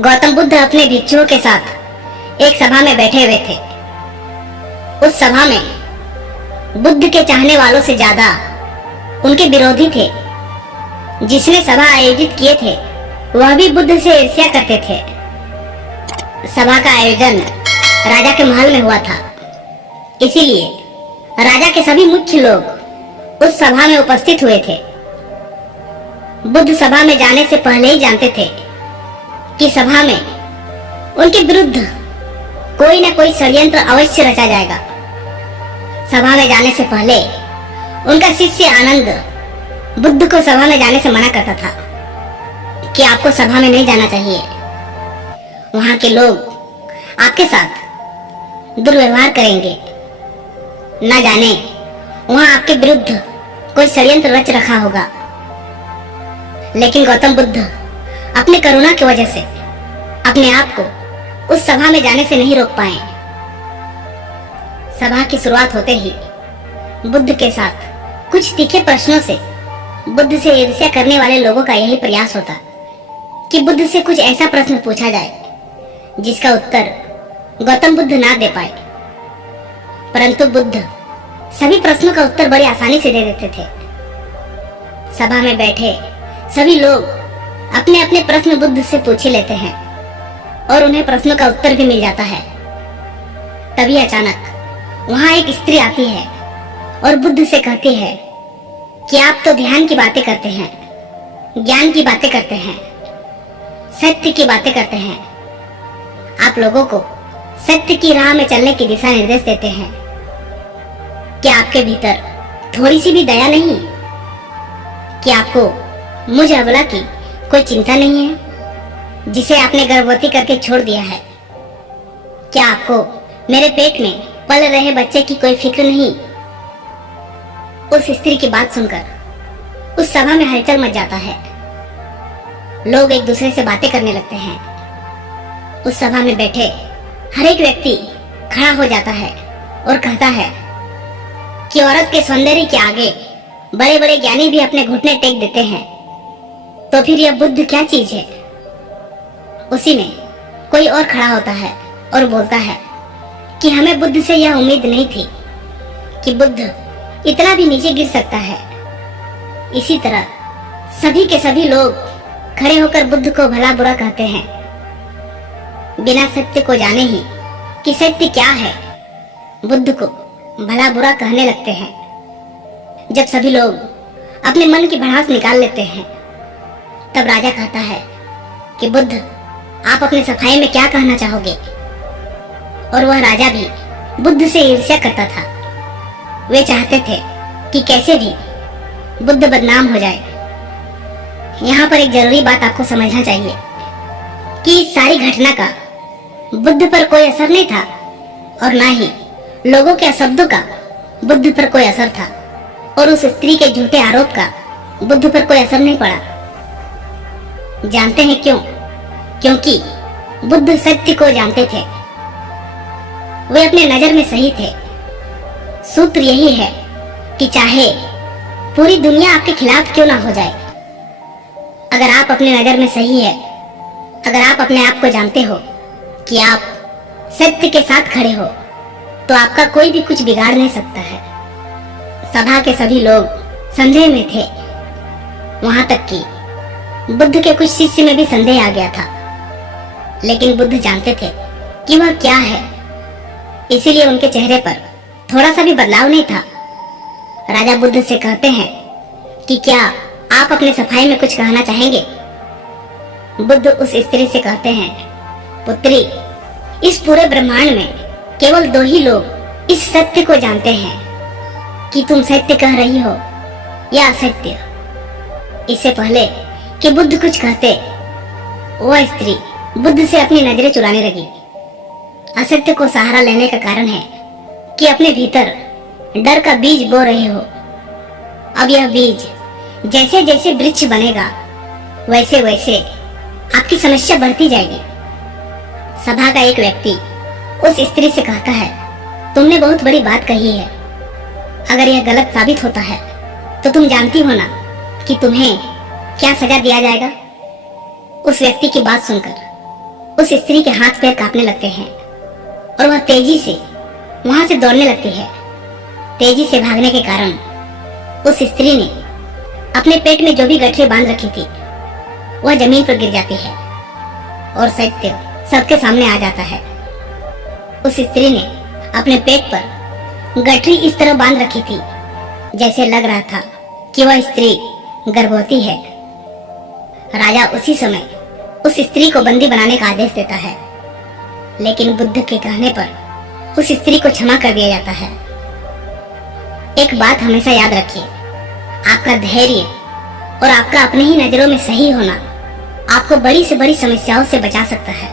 गौतम बुद्ध अपने भिक्षुओं के साथ एक सभा में बैठे हुए थे। उस सभा में बुद्ध के चाहने वालों से ज्यादा उनके विरोधी थे। जिसने सभा आयोजित किए थे वह भी बुद्ध से ईर्ष्या करते थे। सभा का आयोजन राजा के महल में हुआ था, इसीलिए राजा के सभी मुख्य लोग उस सभा में उपस्थित हुए थे। बुद्ध सभा में जाने से पहले ही जानते थे कि सभा में उनके विरुद्ध कोई न कोई षड्यंत्र अवश्य रचा जाएगा। सभा में जाने से पहले उनका शिष्य आनंद बुद्ध को सभा में जाने से मना करता था कि आपको सभा में नहीं जाना चाहिए, वहां के लोग आपके साथ दुर्व्यवहार करेंगे, न जाने वहां आपके विरुद्ध कोई षड्यंत्र रच रखा होगा। लेकिन गौतम बुद्ध अपने करुणा की वजह से अपने आप को उस सभा में जाने से नहीं रोक पाए। सभा की शुरुआत होते ही बुद्ध के साथ कुछ तीखे प्रश्नों से बुद्ध से ईर्ष्या करने वाले लोगों का यही प्रयास होता कि बुद्ध से कुछ ऐसा प्रश्न पूछा जाए जिसका उत्तर गौतम बुद्ध ना दे पाए। परंतु बुद्ध सभी प्रश्नों का उत्तर बड़ी आसानी से दे देते थे। सभा में बैठे सभी लोग अपने अपने प्रश्न बुद्ध से पूछ ही लेते हैं और उन्हें प्रश्नों का उत्तर भी मिल जाता है। तभी अचानक वहां एक स्त्री आती है और बुद्ध से कहती है कि आप तो ध्यान की बातें करते हैं, ज्ञान की बातें करते हैं, सत्य की बातें करते हैं। आप लोगों को सत्य की राह में चलने की दिशा निर्देश देते हैं। क्या आपके भीतर थोड़ी सी भी दया नहीं? क्या आपको मुझ अबला की कोई चिंता नहीं है जिसे आपने गर्भवती करके छोड़ दिया है? क्या आपको मेरे पेट में पल रहे बच्चे की कोई फिक्र नहीं? उस स्त्री की बात सुनकर उस सभा में हलचल मच जाता है। लोग एक दूसरे से बातें करने लगते हैं। उस सभा में बैठे हर एक व्यक्ति खड़ा हो जाता है और कहता है कि औरत के सौंदर्य के आगे बड़े बड़े ज्ञानी भी अपने घुटने टेक देते हैं, तो फिर यह बुद्ध क्या चीज है? उसी में कोई और खड़ा होता है और बोलता है कि हमें बुद्ध से यह उम्मीद नहीं थी कि बुद्ध इतना भी नीचे गिर सकता है। इसी तरह सभी के सभी लोग खड़े होकर बुद्ध को भला बुरा कहते हैं, बिना सत्य को जाने ही कि सत्य क्या है बुद्ध को भला बुरा कहने लगते हैं। जब सभी लोग अपने मन की भड़ास निकाल लेते हैं तब राजा कहता है कि बुद्ध आप अपने सफाई में क्या कहना चाहोगे? और वह राजा भी बुद्ध से ईर्ष्या करता था। वे चाहते थे कि कैसे भी बुद्ध बदनाम हो जाए। यहाँ पर एक जरूरी बात आपको समझना चाहिए कि इस सारी घटना का बुद्ध पर कोई असर नहीं था और ना ही लोगों के अशब्दों का बुद्ध पर कोई असर था, और उस स्त्री के झूठे आरोप का बुद्ध पर कोई असर नहीं पड़ा। जानते हैं क्यों? क्योंकि बुद्ध सत्य को जानते थे। वे अपने नजर में सही थे। सूत्र यही है कि चाहे पूरी दुनिया आपके खिलाफ क्यों ना हो जाए, अगर आप अपने नजर में सही है, अगर आप अपने आप को जानते हो कि आप सत्य के साथ खड़े हो, तो आपका कोई भी कुछ बिगाड़ नहीं सकता है। सभा के सभी लोग संदेह में थे, वहां तक कि बुद्ध के कुछ शिष्य में भी संदेह आ गया था। लेकिन बुद्ध जानते थे कि वह क्या है, इसीलिए उनके चेहरे पर थोड़ा सा भी बदलाव नहीं था। राजा बुद्ध से कहते हैं कि क्या आप अपने सफाई में कुछ कहना चाहेंगे? बुद्ध उस स्त्री से कहते हैं, पुत्री, इस पूरे ब्रह्मांड में केवल दो ही लोग इस सत्य को जानते हैं कि तुम सत्य कह रही हो या असत्य। इससे पहले कि बुद्ध कुछ कहते, वह स्त्री बुद्ध से अपनी नजरें चुराने लगी। असत्य को सहारा लेने का कारण है कि अपने भीतर डर का बीज बो रहे हो। अब यह बीज जैसे जैसे वृक्ष बनेगा वैसे वैसे आपकी समस्या बढ़ती जाएगी। सभा का एक व्यक्ति उस स्त्री से कहता है, तुमने बहुत बड़ी बात कही है। अगर यह गलत साबित होता है तो तुम जानती हो ना कि तुम्हें क्या सजा दिया जाएगा? उस व्यक्ति की बात सुनकर उस स्त्री के हाथ पैर कांपने लगते हैं और वह तेजी से वहां से दौड़ने लगती है। तेजी से भागने के कारण उस स्त्री ने अपने पेट में जो भी गठरी बांध रखी थी वह जमीन पर गिर जाती है और सत्य सबके सामने आ जाता है। उस स्त्री ने अपने पेट पर गठरी इस तरह बांध रखी थी जैसे लग रहा था कि वह स्त्री गर्भवती है। राजा उसी समय उस स्त्री को बंदी बनाने का आदेश देता है, लेकिन बुद्ध के कहने पर उस स्त्री को क्षमा कर दिया जाता है। एक बात हमेशा याद रखिए, आपका धैर्य और आपका अपने ही नजरों में सही होना आपको बड़ी से बड़ी समस्याओं से बचा सकता है।